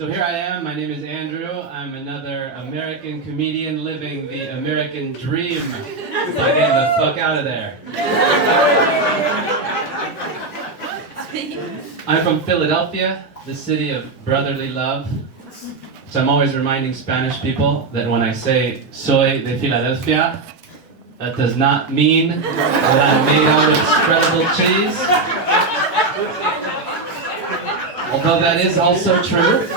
So here I am, my name is Andrew. I'm another American comedian living the American dream by getting the fuck out of there. I'm from Philadelphia, the city of brotherly love. So I'm always reminding Spanish people that when I say soy de Philadelphia, that does not mean that I'm made out of shreddable cheese. Although that is also true.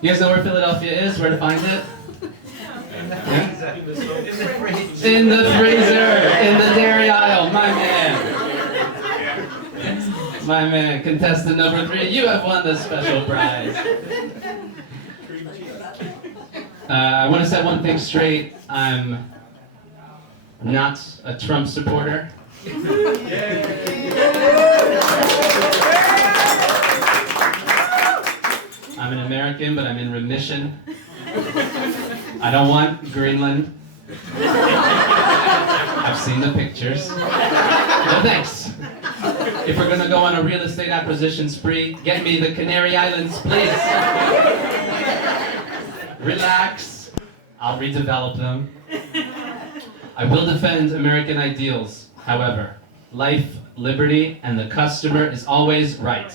You guys know where Philadelphia is? Where to find it? Yeah? In the freezer, in the dairy aisle, my man. My man, contestant number 3, you have won the special prize. I want to set one thing straight. I'm not a Trump supporter. I'm an American, but I'm in remission. I don't want Greenland. I've seen the pictures. No thanks. If we're gonna go on a real estate acquisition spree, get me the Canary Islands, please. Relax. I'll redevelop them. I will defend American ideals, however. Life, liberty, and the customer is always right.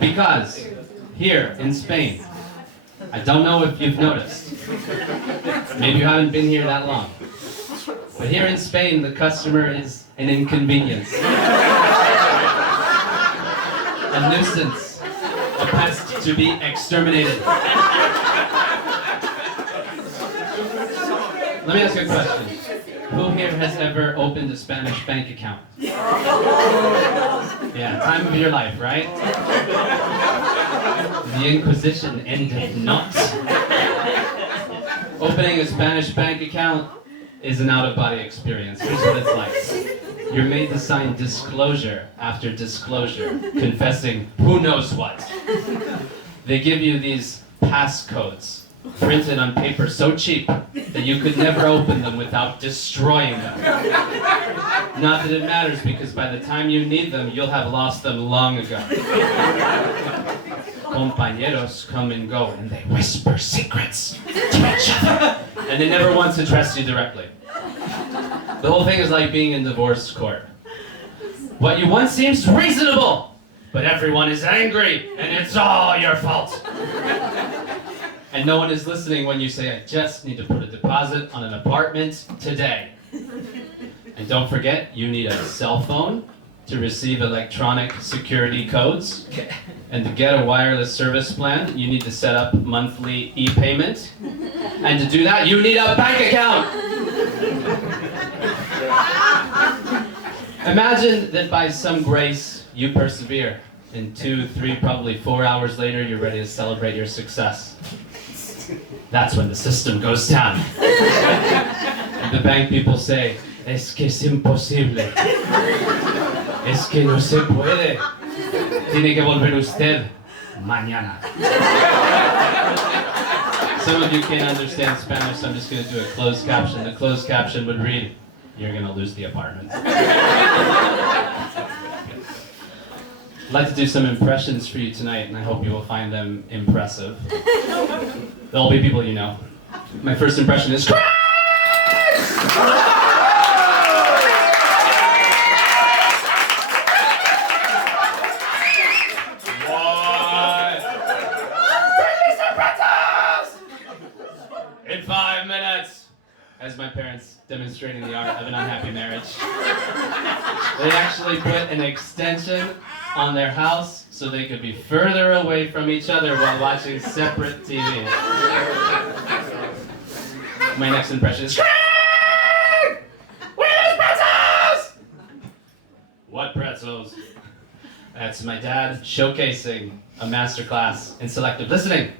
Because here in Spain, I don't know if you've noticed, maybe you haven't been here that long, but here in Spain, the customer is an inconvenience, a nuisance, a pest to be exterminated. Let me ask you a question. Who here has ever opened a Spanish bank account? Yeah, time of your life, right? The Inquisition ended not. Opening a Spanish bank account is an out-of-body experience. Here's what it's like. You're made to sign disclosure after disclosure, confessing who knows what. They give you these passcodes, printed on paper so cheap that you could never open them without destroying them. Not that it matters, because by the time you need them, you'll have lost them long ago. Compañeros come and go, and they whisper secrets to each other, and they never once address you directly. The whole thing is like being in divorce court. What you want seems reasonable, but everyone is angry, and it's all your fault. And no one is listening when you say, I just need to put a deposit on an apartment today. And don't forget, you need a cell phone to receive electronic security codes. And to get a wireless service plan, you need to set up monthly e-payment. And to do that, you need a bank account. Imagine that by some grace, you persevere. And 2, 3, probably 4 hours later, you're ready to celebrate your success. That's when the system goes down. And the bank people say, es que es imposible. Es que no se puede. Tiene que volver usted mañana. Some of you can't understand Spanish, so I'm just going to do a closed caption. The closed caption would read, you're going to lose the apartment. I'd like to do some impressions for you tonight, and I hope you will find them impressive. They'll be people you know. My first impression is Christ! What? Bring me some pretzels! In 5 minutes, as my parents demonstrating the art of an unhappy marriage. They actually put an extension on their house so they could be further away from each other while watching separate TV. My next impression is, where are those pretzels? What pretzels? That's my dad showcasing a masterclass in selective listening.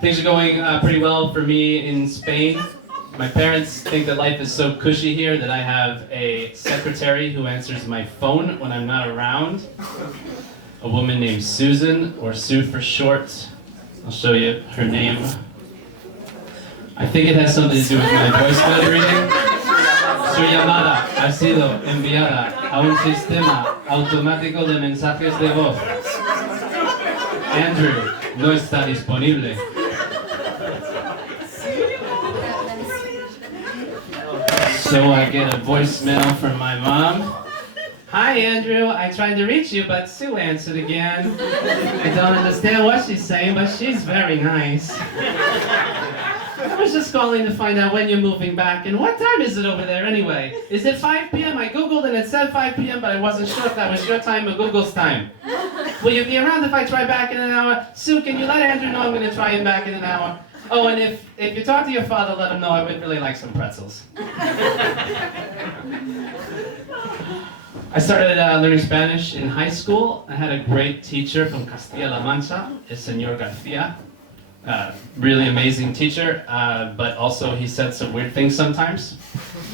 Things are going pretty well for me in Spain. My parents think that life is so cushy here that I have a secretary who answers my phone when I'm not around. A woman named Susan, or Sue for short. I'll show you her name. I think it has something to do with my voicemail reading. Su llamada ha sido enviada a un sistema automático de mensajes de voz. Andrew no está disponible. So I get a voicemail from my mom. Hi Andrew, I tried to reach you, but Sue answered again. I don't understand what she's saying, but she's very nice. I was just calling to find out when you're moving back, and what time is it over there anyway? Is it 5 p.m.? I googled and it said 5 p.m., but I wasn't sure if that was your time or Google's time. Will you be around if I try back in an hour? Sue, can you let Andrew know I'm going to try him back in an hour? Oh, and if you talk to your father, let him know I would really like some pretzels. I started learning Spanish in high school. I had a great teacher from Castilla-La Mancha, el Señor Garcia. Really amazing teacher, but also he said some weird things sometimes.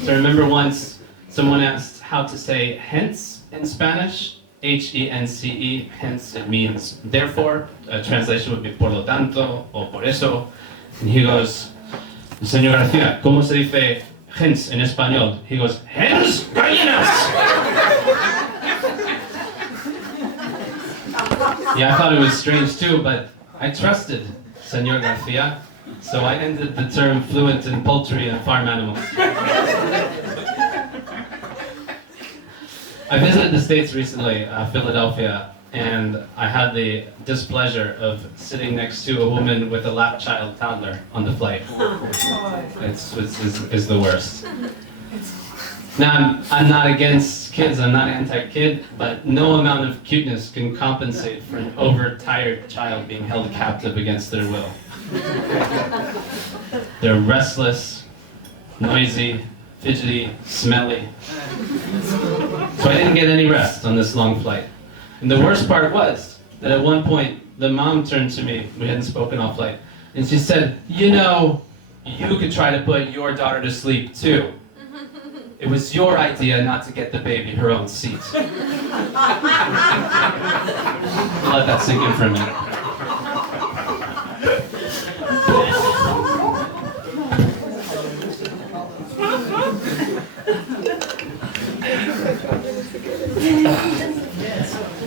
So I remember once someone asked how to say hence in Spanish, H-E-N-C-E, hence it means therefore. A translation would be por lo tanto or por eso. And he goes, Señor Garcia, ¿cómo se dice hence en español? He goes, hens gallinas! Yeah, I thought it was strange too, but I trusted Señor Garcia, so I ended the term fluent in poultry and farm animals. I visited the States recently, Philadelphia, and I had the displeasure of sitting next to a woman with a lap child toddler on the flight. It's the worst. Now, I'm not against kids, I'm not anti-kid, but no amount of cuteness can compensate for an overtired child being held captive against their will. They're restless, noisy, fidgety, smelly. So I didn't get any rest on this long flight. And the worst part was that at one point, the mom turned to me, we hadn't spoken all flight, and she said, you know, you could try to put your daughter to sleep too. It was your idea not to get the baby her own seat. Let that sink in for a minute.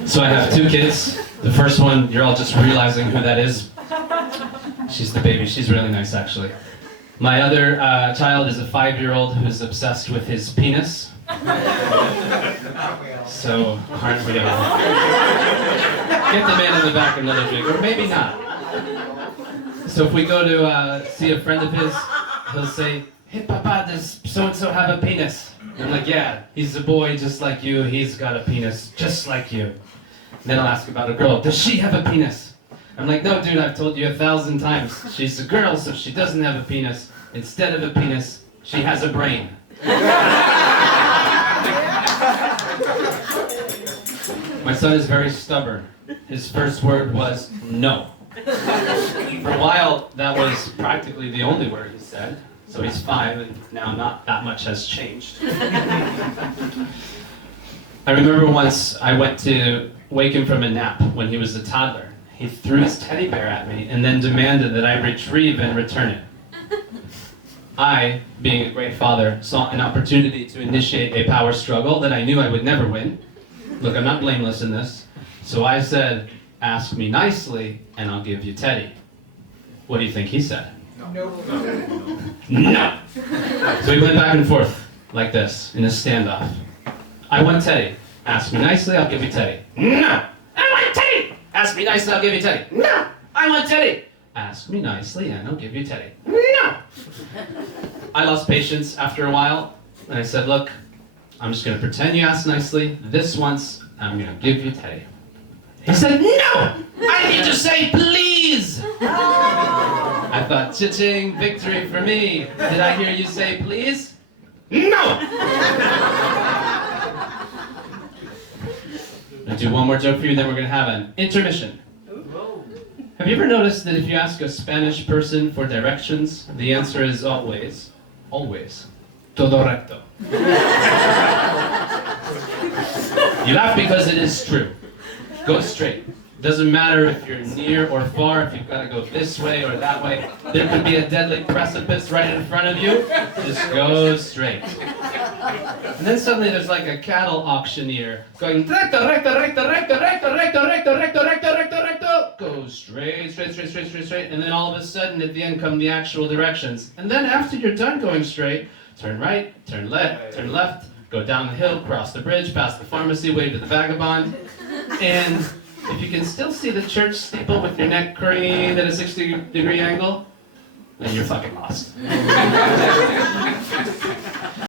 So I have two kids. The first one, you're all just realizing who that is. She's the baby. She's really nice, actually. My other child is a 5-year-old who's obsessed with his penis. So, aren't we all? Get the man in the back another drink, or maybe not. So if we go to see a friend of his, he'll say, hey papa, does so-and-so have a penis? And I'm like, yeah, he's a boy just like you, he's got a penis just like you. And then I'll ask about a girl, does she have a penis? I'm like, no dude, I've told you 1,000 times. She's a girl, so she doesn't have a penis. Instead of a penis, she has a brain. My son is very stubborn. His first word was no. For a while, that was practically the only word he said. So he's 5, and now not that much has changed. I remember once I went to wake him from a nap when he was a toddler. He threw his teddy bear at me and then demanded that I retrieve and return it. I, being a great father, saw an opportunity to initiate a power struggle that I knew I would never win. Look, I'm not blameless in this. So I said, ask me nicely and I'll give you Teddy. What do you think he said? No. No. So we went back and forth like this in a standoff. I want Teddy. Ask me nicely, I'll give you Teddy. No. I want Teddy. Ask me nicely, I'll give you Teddy. No. I want Teddy. Ask me nicely and I'll give you Teddy. No. I lost patience after a while and I said, look, I'm just going to pretend you asked nicely. This once, I'm going to give you Teddy. He said, no. I need to say please. I thought, cha-ching, victory for me. Did I hear you say please? No! I'll do one more joke for you, then we're going to have an intermission. Have you ever noticed that if you ask a Spanish person for directions, the answer is always, Todo recto. You laugh because it is true. Go straight. Doesn't matter if you're near or far, if you've got to go this way or that way. There could be a deadly precipice right in front of you. Just go straight. And then suddenly there's like a cattle auctioneer going recto, recto, recto, recto, recto, recto, recto, recto, recto, recto, recto. Go straight, straight, straight, straight, straight, straight. And then all of a sudden at the end come the actual directions. And then after you're done going straight, turn right, turn left, go down the hill, cross the bridge, past the pharmacy, wave to the vagabond. And if you can still see the church steeple with your neck craned at a 60-degree angle, then you're fucking lost.